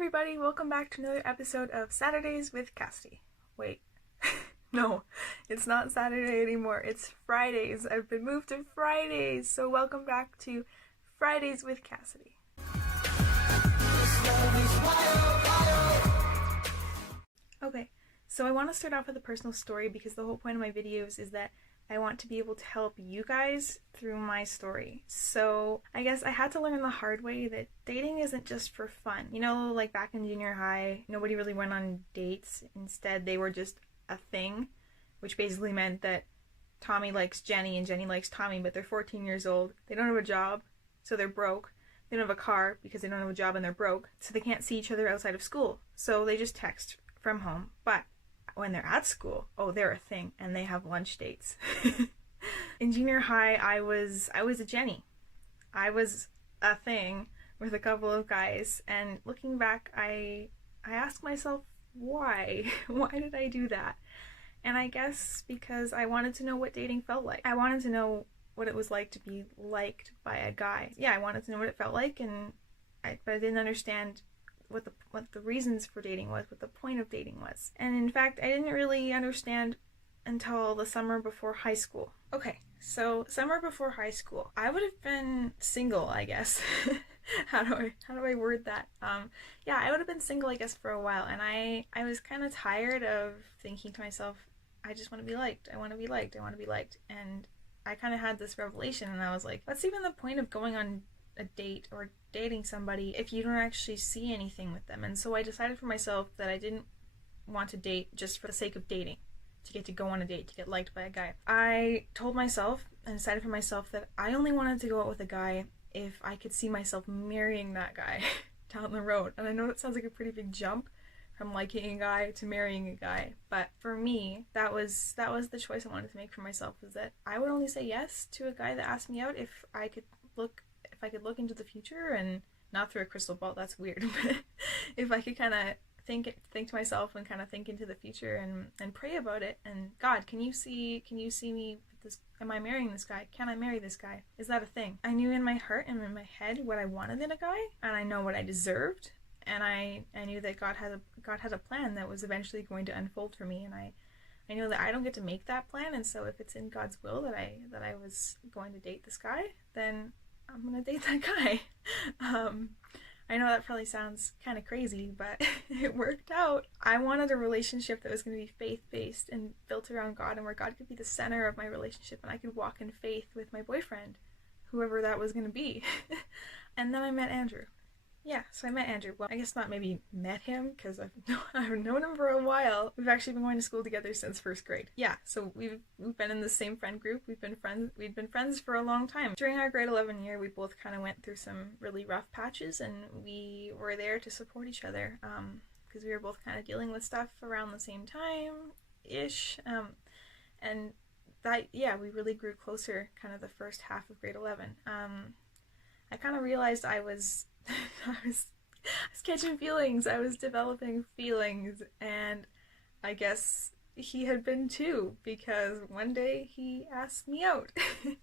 everybody, welcome back to another episode of Saturdays with Cassidy. Wait, no, it's not Saturday anymore, it's Fridays. I've been moved to Fridays, so welcome back to Fridays with Cassidy. Okay, so I want to start off with a personal story because the whole point of my videos is that I want to be able to help you guys through my story. So I guess I had to learn the hard way that dating isn't just for fun. You know, like back in junior high, nobody really went on dates. Instead, they were just a thing, which basically meant that Tommy likes Jenny and Jenny likes Tommy, but they're 14 years old. They don't have a job, so they're broke. They don't have a car because they don't have a job and they're broke. So they can't see each other outside of school. So they just text from home. But when they're at school, oh, they're a thing, and they have lunch dates. In junior high, I was a Jenny. I was a thing with a couple of guys, and looking back, I asked myself, why? Why did I do that? And I guess because I wanted to know what dating felt like. I wanted to know what it was like to be liked by a guy. Yeah, I wanted to know what it felt like, but I didn't understand what the reasons for dating was, what the point of dating was. And in fact, I didn't really understand until the summer before high school. Okay, so summer before high school, I would have been single, I guess. How do I word that? Yeah, I would have been single, I guess, for a while, and I was kind of tired of thinking to myself, I just want to be liked, I want to be liked, I want to be liked. And I kind of had this revelation, and I was like, what's even the point of going on a date or dating somebody if you don't actually see anything with them? And so I decided for myself that I didn't want to date just for the sake of dating, to get to go on a date, to get liked by a guy. I told myself and decided for myself that I only wanted to go out with a guy if I could see myself marrying that guy down the road. And I know that sounds like a pretty big jump from liking a guy to marrying a guy, but for me, that was the choice I wanted to make for myself, was that I would only say yes to a guy that asked me out if I could look into the future, and not through a crystal ball, that's weird, but if I could kind of think to myself and kind of think into the future and pray about it, and God, can you see me with this? Am I marrying this guy? Can I marry this guy? Is that a thing? I knew in my heart and in my head what I wanted in a guy, and I know what I deserved, and I knew that God had a plan that was eventually going to unfold for me, and I know that I don't get to make that plan, and so if it's in God's will that I was going to date this guy, then I'm gonna date that guy. I know that probably sounds kind of crazy, but it worked out. I wanted a relationship that was going to be faith-based and built around God, and where God could be the center of my relationship, and I could walk in faith with my boyfriend, whoever that was going to be. And then I met Andrew. Yeah, so I met Andrew. Well, I guess not maybe met him, because I've known him for a while. We've actually been going to school together since first grade. Yeah, so we've been in the same friend group. We'd been friends for a long time. During our grade 11 year, we both kind of went through some really rough patches, and we were there to support each other, because we were both kind of dealing with stuff around the same time-ish, and that, yeah, we really grew closer kind of the first half of grade 11. I kind of realized I was catching feelings, I was developing feelings, and I guess he had been too, because one day he asked me out.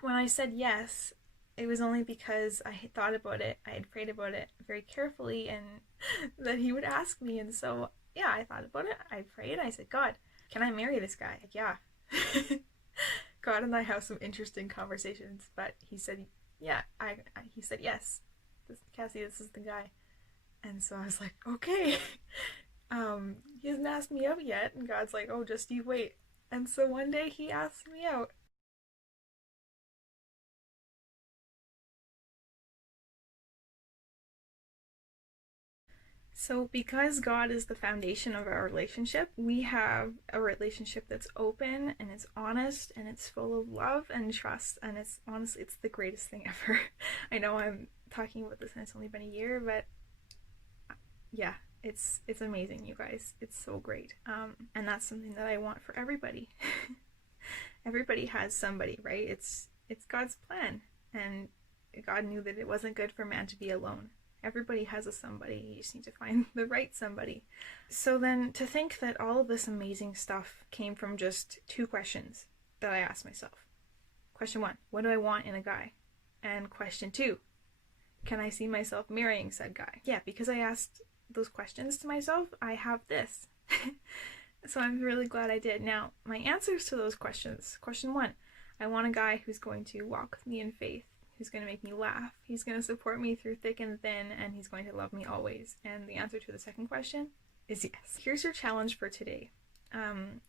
When I said yes, it was only because I had thought about it, I had prayed about it very carefully, and that he would ask me, and so yeah, I thought about it, I prayed, I said, God, can I marry this guy? Like, yeah. God and I have some interesting conversations, but he said, yeah, he said yes. Cassie, this is the guy. And so I was like, okay. He hasn't asked me out yet, and God's like, oh, just you wait. And so one day he asked me out. So because God is the foundation of our relationship, we have a relationship that's open and it's honest and it's full of love and trust, and it's honestly, it's the greatest thing ever. I know I'm talking about this and it's only been a year, but yeah, it's amazing, you guys. It's so great. And that's something that I want for everybody. Everybody has somebody, right? It's God's plan, and God knew that it wasn't good for man to be alone. Everybody has a somebody, you just need to find the right somebody. So then, to think that all of this amazing stuff came from just two questions that I asked myself. Question 1, what do I want in a guy? And question 2, can I see myself marrying said guy? Yeah, because I asked those questions to myself, I have this. So I'm really glad I did. Now, my answers to those questions. Question 1, I want a guy who's going to walk with me in faith, who's going to make me laugh, he's going to support me through thick and thin, and he's going to love me always. And the answer to the second question is yes. Here's your challenge for today.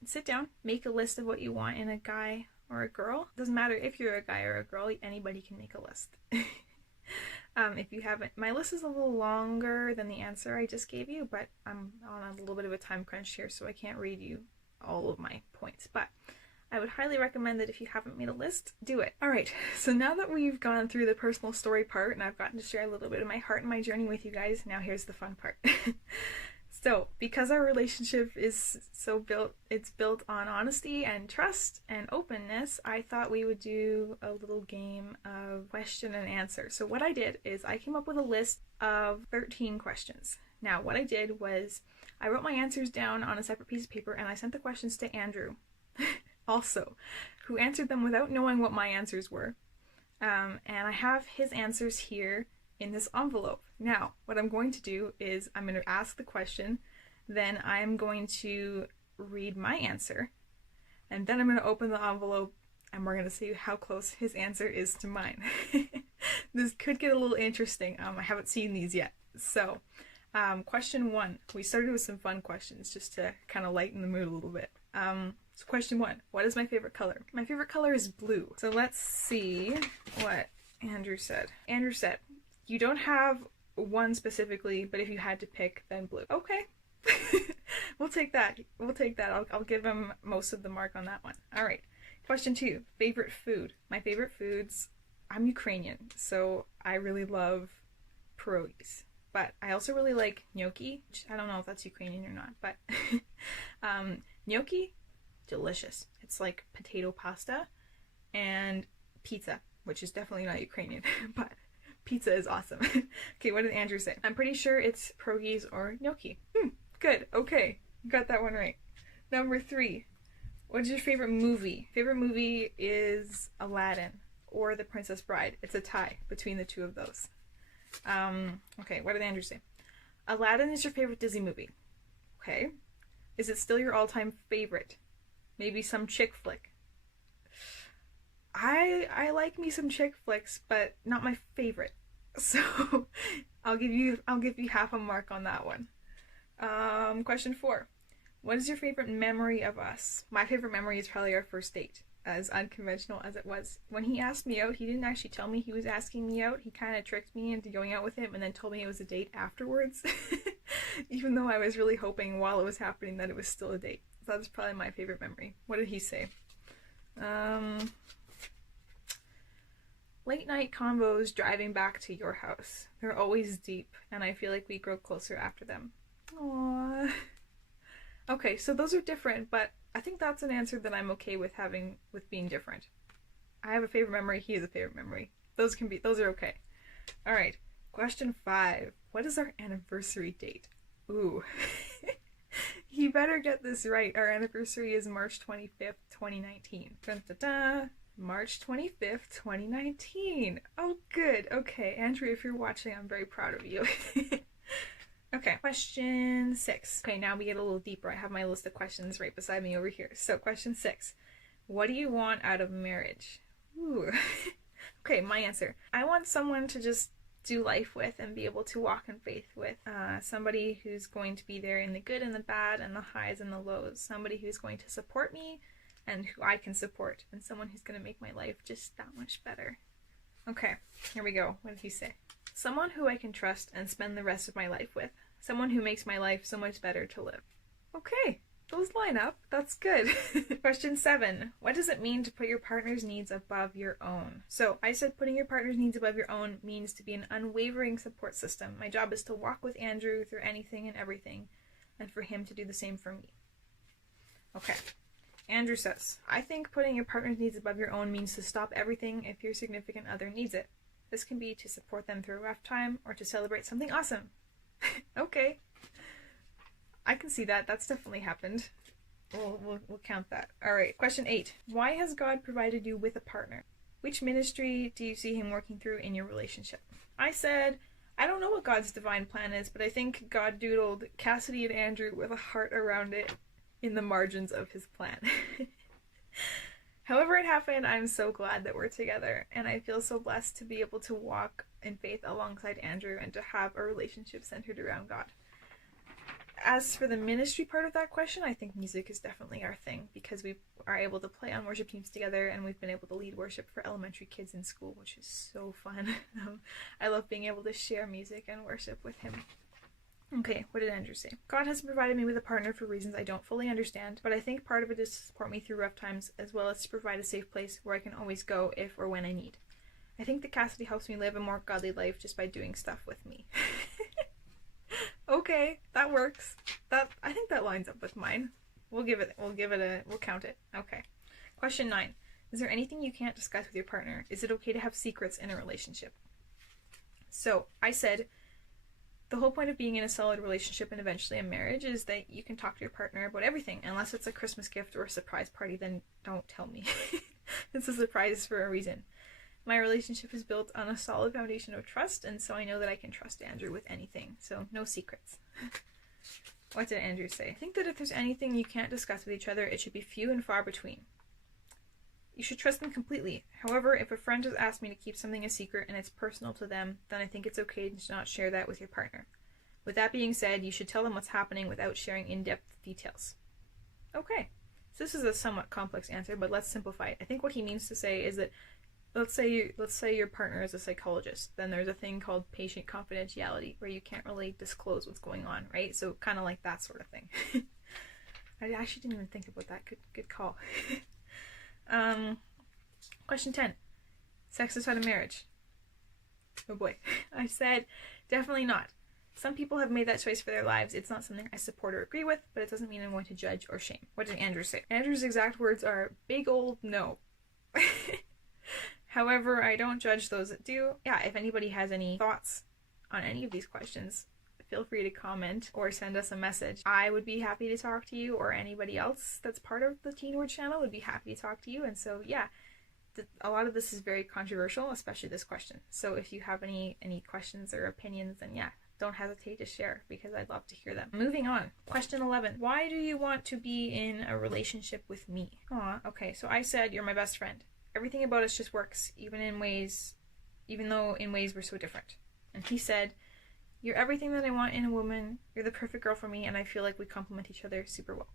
Sit down, make a list of what you want in a guy or a girl. Doesn't matter if you're a guy or a girl, anybody can make a list. If you haven't, my list is a little longer than the answer I just gave you, but I'm on a little bit of a time crunch here, so I can't read you all of my points, but I would highly recommend that if you haven't made a list, do it. Alright, so now that we've gone through the personal story part and I've gotten to share a little bit of my heart and my journey with you guys, now here's the fun part. So, because our relationship is it's built on honesty and trust and openness, I thought we would do a little game of question and answer. So what I did is I came up with a list of 13 questions. Now, what I did was I wrote my answers down on a separate piece of paper and I sent the questions to Andrew, also, who answered them without knowing what my answers were. And I have his answers here in this envelope. Now, what I'm going to do is I'm going to ask the question, then I'm going to read my answer, and then I'm going to open the envelope and we're going to see how close his answer is to mine. This could get a little interesting. I haven't seen these yet. So, question 1. We started with some fun questions just to kind of lighten the mood a little bit. So question 1, what is my favorite color? My favorite color is blue. So let's see what Andrew said. Andrew said, you don't have one specifically, but if you had to pick, then blue. Okay. We'll take that. We'll take that. I'll give him most of the mark on that one. All right. Question 2, favorite food. My favorite foods, I'm Ukrainian, so I really love pierogies. But I also really like gnocchi, which I don't know if that's Ukrainian or not, but gnocchi, delicious. It's like potato pasta, and pizza, which is definitely not Ukrainian, but pizza is awesome. Okay, what did Andrew say? I'm pretty sure it's pierogies or gnocchi. Good, okay, you got that one right. Number 3, what is your favorite movie? Favorite movie is Aladdin or The Princess Bride. It's a tie between the two of those. Okay, what did Andrew say? Aladdin is your favorite Disney movie. Okay. Is it still your all-time favorite? Maybe some chick flick. I like me some chick flicks, but not my favorite. So I'll give you half a mark on that one. Question 4. What is your favorite memory of us? My favorite memory is probably our first date, as unconventional as it was. When he asked me out, he didn't actually tell me he was asking me out. He kind of tricked me into going out with him and then told me it was a date afterwards. Even though I was really hoping while it was happening that it was still a date. So that's probably my favorite memory. What did he say? Late night combos driving back to your house. They're always deep, and I feel like we grow closer after them. Aww. Okay, so those are different, but I think that's an answer that I'm okay with having, with being different. I have a favorite memory, he has a favorite memory. Those are okay. Alright, question 5. What is our anniversary date? Ooh. You better get this right. Our anniversary is March 25th, 2019. Dun, dun, dun. March 25th, 2019. Oh, good. Okay, Andrew, if you're watching, I'm very proud of you. Okay, question 6. Okay, now we get a little deeper. I have my list of questions right beside me over here. So, question 6. What do you want out of marriage? Ooh. Okay, my answer. I want someone to just do life with and be able to walk in faith with. Somebody who's going to be there in the good and the bad and the highs and the lows. Somebody who's going to support me and who I can support. And someone who's going to make my life just that much better. Okay, here we go. What did he say? Someone who I can trust and spend the rest of my life with. Someone who makes my life so much better to live. Okay, those line up. That's good. Question 7. What does it mean to put your partner's needs above your own? So I said putting your partner's needs above your own means to be an unwavering support system. My job is to walk with Andrew through anything and everything, and for him to do the same for me. Okay. Andrew says, I think putting your partner's needs above your own means to stop everything if your significant other needs it. This can be to support them through a rough time or to celebrate something awesome. Okay. I can see that. That's definitely happened. We'll count that. Alright, question 8. Why has God provided you with a partner? Which ministry do you see him working through in your relationship? I said, I don't know what God's divine plan is, but I think God doodled Cassidy and Andrew with a heart around it in the margins of his plan. However it happened, I'm so glad that we're together, and I feel so blessed to be able to walk in faith alongside Andrew and to have a relationship centered around God. As for the ministry part of that question, I think music is definitely our thing because we are able to play on worship teams together, and we've been able to lead worship for elementary kids in school, which is so fun. I love being able to share music and worship with him. Okay, what did Andrew say? God has provided me with a partner for reasons I don't fully understand, but I think part of it is to support me through rough times, as well as to provide a safe place where I can always go if or when I need. I think that Cassidy helps me live a more godly life just by doing stuff with me. Okay, that works. I think that lines up with mine. We'll count it. Okay. Question 9. Is there anything you can't discuss with your partner? Is it okay to have secrets in a relationship? So, I said, the whole point of being in a solid relationship and eventually a marriage is that you can talk to your partner about everything. Unless it's a Christmas gift or a surprise party, then don't tell me. It's a surprise for a reason. My relationship is built on a solid foundation of trust, and so I know that I can trust Andrew with anything. So, no secrets. What did Andrew say? I think that if there's anything you can't discuss with each other, it should be few and far between. You should trust them completely. However, if a friend has asked me to keep something a secret and it's personal to them, then I think it's okay to not share that with your partner. With that being said, you should tell them what's happening without sharing in-depth details. Okay. So this is a somewhat complex answer, but let's simplify it. I think what he means to say is that let's say your partner is a psychologist. Then there's a thing called patient confidentiality where you can't really disclose what's going on, right? So kind of like that sort of thing. I actually didn't even think about that. Good call. Question 10. Sex outside of marriage. Oh boy. I said definitely not. Some people have made that choice for their lives. It's not something I support or agree with, but it doesn't mean I'm going to judge or shame. What did Andrew say? Andrew's exact words are big old no. However, I don't judge those that do. Yeah, if anybody has any thoughts on any of these questions, feel free to comment or send us a message. I would be happy to talk to you, or anybody else that's part of the Teen Word channel would be happy to talk to you. And so, yeah, a lot of this is very controversial, especially this question. So if you have any questions or opinions, then yeah, don't hesitate to share because I'd love to hear them. Moving on. Question 11. Why do you want to be in a relationship with me? Aw, okay, so I said you're my best friend. Everything about us just works, even though in ways we're so different. And he said, you're everything that I want in a woman, you're the perfect girl for me, and I feel like we complement each other super well.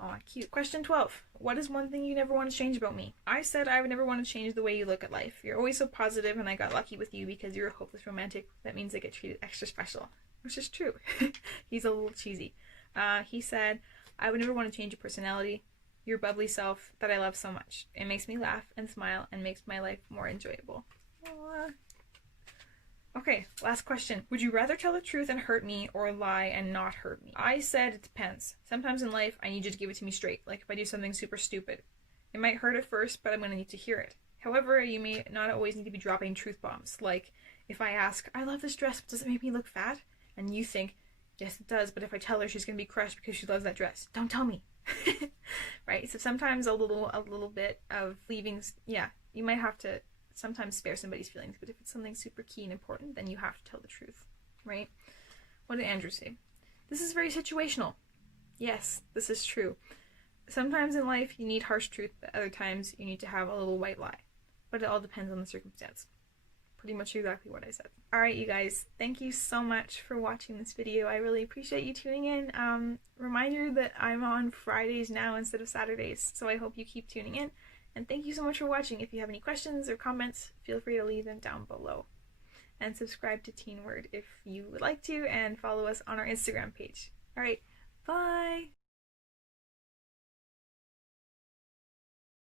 Aw, cute. Question 12. What is one thing you never want to change about me? I said I would never want to change the way you look at life. You're always so positive, and I got lucky with you because you're a hopeless romantic. That means I get treated extra special. Which is true. He's a little cheesy. He said, I would never want to change your personality. Your bubbly self that I love so much. It makes me laugh and smile and makes my life more enjoyable. Aww. Okay, last question. Would you rather tell the truth and hurt me or lie and not hurt me? I said it depends. Sometimes in life, I need you to give it to me straight, like if I do something super stupid. It might hurt at first, but I'm going to need to hear it. However, you may not always need to be dropping truth bombs. Like, if I ask, I love this dress, but does it make me look fat? And you think, yes it does, but if I tell her, she's going to be crushed because she loves that dress. Don't tell me. Right? So sometimes a little bit of leaving, yeah, you might have to sometimes spare somebody's feelings, but if it's something super key and important, then you have to tell the truth, right? What did Andrew say? This is very situational. Yes, this is true. Sometimes in life you need harsh truth, but other times you need to have a little white lie. But it all depends on the circumstance. Pretty much exactly what I said. Alright, you guys, thank you so much for watching this video. I really appreciate you tuning in. Reminder that I'm on Fridays now instead of Saturdays, so I hope you keep tuning in. And thank you so much for watching. If you have any questions or comments, feel free to leave them down below. And subscribe to Teen Word if you would like to, and follow us on our Instagram page. Alright, bye!